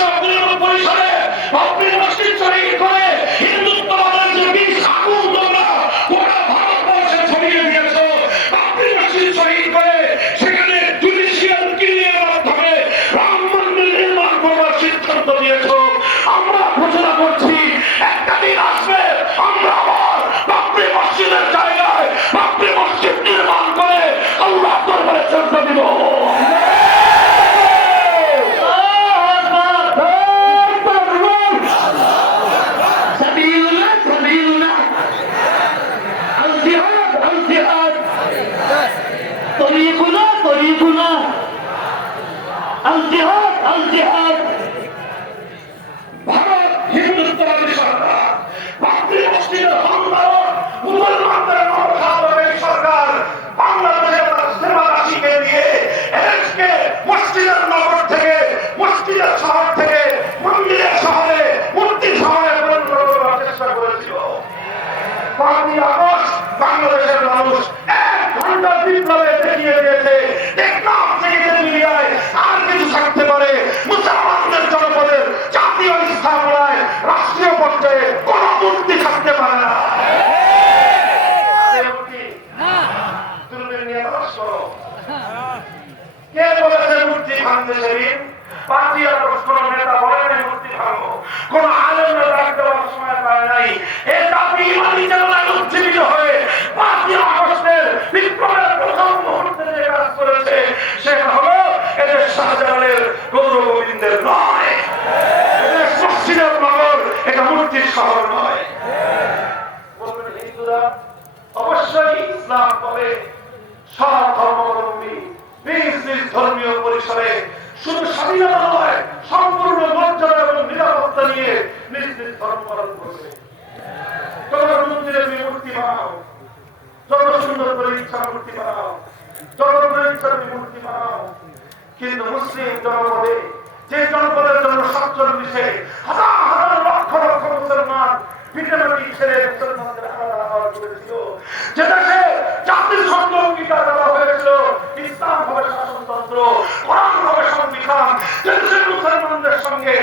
1992 সালে বাবরি মসজিদ শহীদ করে হিন্দুত্ববাদের যে বীজ আগুন তোমরা গোটা ভারতবর্ষে ছড়িয়ে দিয়েছো, বাবরি মসজিদ শহীদ করে সেখানে জুডিশিয়াল কিলিংয়ের মাধ্যমে রাম মন্দির নির্মাণ করবার সিদ্ধান্ত নিয়েছো। আমরা ঘোষণা করছি একটা দিন আসবে আমরা আবার বাবরি মসজিদের জায়গায় বাবরি মসজিদ নির্মাণ করে আল্লাহ দরবারে শ্রদ্ধা দিব। ভারত হিন্দুত্ববাদী সরকার, বাবরি মসজিদের হামলার মুসলমানদের নরখাদরের সরকার বাংলাদেশের সেনাবাহিনীকে দিয়ে এদেশকে মসজিদের নগর থেকে মসজিদের শহর থেকে মন্দিরের শহরে মূর্তি শহরে পরিণত করার চেষ্টা করেছিল। 5ই আগস্ট বাংলাদেশের মানুষ 1 ঘন্টা বিপ্লবে দেখিয়ে দিয়েছে টেকনাফ থেকে মিডিয়ায় আর কিছু থাকতে পারে মুসলমানদের জনপদের জাতীয় স্থাপনায় রাষ্ট্রীয় পর্যায়ে কোন মূর্তি থাকতে পারে না। কে বলেছে মূর্তি ভাঙতে সেদিন? 5ই আগস্ট কোন নেতা বলেন মূর্তি ভাঙো, কোন আলেমরা ডাক দেওয়ার সময় পায় নাই। এই জাতি ইমানি চেতনায় উজ্জীবিত হয়ে 5ই আগস্টের বিপ্লবের প্রথম মুহূর্তে যে কাজ করেছে সেটা হলো এদের শাহজালালের গৌর গোবিন্দের নয়, এদের মসজিদের নগর, এটা মূর্তির শহর নয়। বলবেন হিন্দুরা অবশ্যই ইসলাম বলে সব ধর্মাবলম্বী নিজ নিজ ধর্মীয় পরিসরে শুধু স্বাধীনতা নয় সম্পূর্ণ মর্যাদা এবং নিরাপত্তা নিয়ে নিজ নিজ ধর্ম পালন করবে। তোমার মন্দিরে তুমি মূর্তি বানাও, যত সুন্দর করে ইচ্ছা মূর্তি বানাও, যত করে ইচ্ছা তুমি মূর্তি বানাও, কিন্তু মুসলিম জনপদে যে জনপদের জন্য 47-এ হাজার হাজার লক্ষ লক্ষ মুসলমান বিদ্যালয় ছেড়ে মুসলমানদের আলাদা আলাদা করেছিল, যে দেশে জাতিসংঘ অঙ্গীকার করা হয়েছিল ইসলাম হবে শাসনতন্ত্র, কোরআন হবে সংবিধান, যে দেশে মুসলমানদের সঙ্গে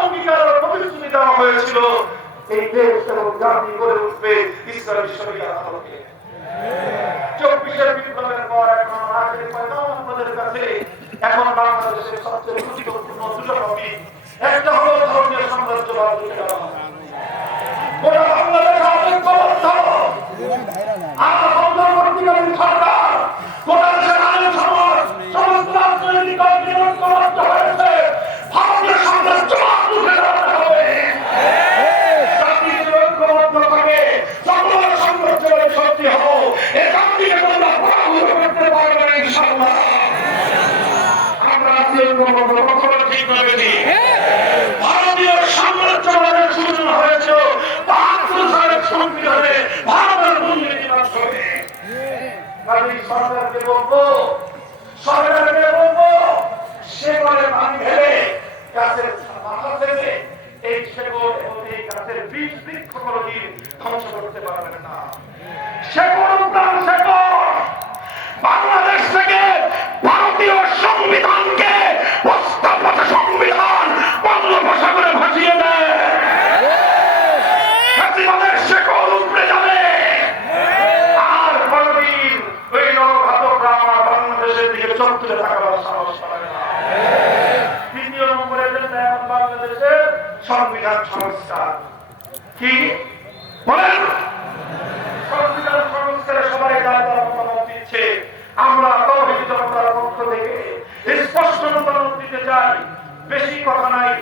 অঙ্গীকার প্রতিশ্রুতি দেওয়া হয়েছিল, এই দেশ এবং জাতি গড়ে উঠবে ইসলামী শরিয়ার আলোকে। 24-এর বিপ্লবের পর এখন আখেরি পয়গাম আপনাদের কাছে, এখন বাংলাদেশের সবচেয়ে গুরুত্বপূর্ণ দুটো টপিক, একটা হলো ধর্মীয় সাম্রাজ্যবাদ, গোটা বাংলাদেশ আতঙ্কবদ্ধ, আর অন্তর্বর্তীকালীন সরকার গোটা দেশের আইন সমাজ সমস্ত রাজনৈতিক ঐক্যবদ্ধ হয়েছে ভারতীয় সাম্রাজ্যবাদ উঠে দাঁড়াতে হবে। জাতির ঐক্যবদ্ধ থাকে সকল সাম্রাজ্যবাদী শক্তি হও, এ জাতিকে তোমরা পরাভূত করতে পারবে না ইনশাআল্লাহ। আমরা কখনো ঠিক ভাবে দিই ভারতীয় সাম্রাজ্যবাদের সূচনা হয়েছিল 72 সালের সংবিধানে ভারতের মূলনীতি মাধ্যমে। সরকারকে বলবো শেকড়ে পানি ঢেলে গাছের মাথা থেকে এই শেকড় এবং এই গাছের বীজ বৃক্ষ কোনদিন ধ্বংস করতে পারবেন না। শেকড় উদ্যান শেকড় বাংলাদেশ থেকে ভারতীয় সংবিধানকে প্রস্তাবনা সংবিধান বঙ্গোপসাগরে ভাসিয়ে দেয়, শেকড় উপড়ে যাবে, আর কোনদিন ওই নরঘাতকরা আমার বাংলাদেশের দিকে চোখ তুলে থাকার সাহস পাবে না। দ্বিতীয় নম্বরে বাংলাদেশের সংবিধান সংস্কার কি বলেন? সংবিধান সংস্কারে সবাই মতামত দিচ্ছে, আমরা তৌহিদি জনতার পক্ষ থেকে স্পষ্ট মতামত দিতে চাই। বেশি কথা নাই,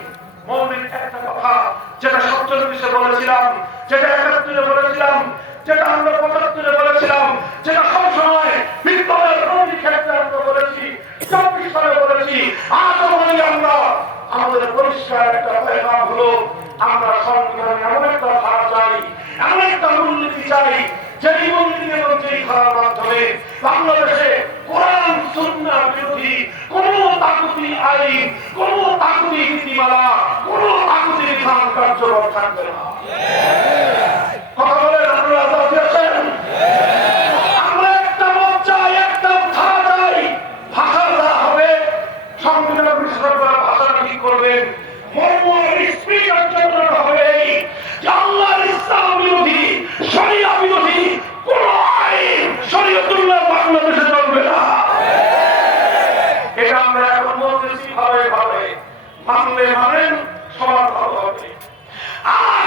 মৌলিক একটা কথা, যেটা 47-এ বলেছিলাম, যেটা 71-এ বলেছিলাম, যেটা আমরা 75-এ বলেছিলাম, যেটা সবসময় বিপ্লবের ক্ষেত্রে আমরা বলেছি, 24 সালে বলেছি, আজও বলি আমরা। আমাদের পরিষ্কার একটা পয়গাম হলো আমরা সংবিধানে এমন একটা ধারা চাই, এমন একটা মূলনীতি চাই, যেই মূলনীতি এবং যেই ধারার মাধ্যমে বাংলাদেশে কোরআন সুন্নাহ বিরোধী কোন তাগুতি আইন, কোন তাগুতি নীতিমালা, কোন তাগুতি বিধান কার্যকর থাকবে না। কথা বলে আপনারা রাজি আছেন? আমরা একটা মত চাই, একটা ধারা চাই, ভাষা হবে সংবিধান পরিষ্কার করা, ভাষাটা ঠিক করবে, মানলে মানেন, সবার ভালো হবে। আর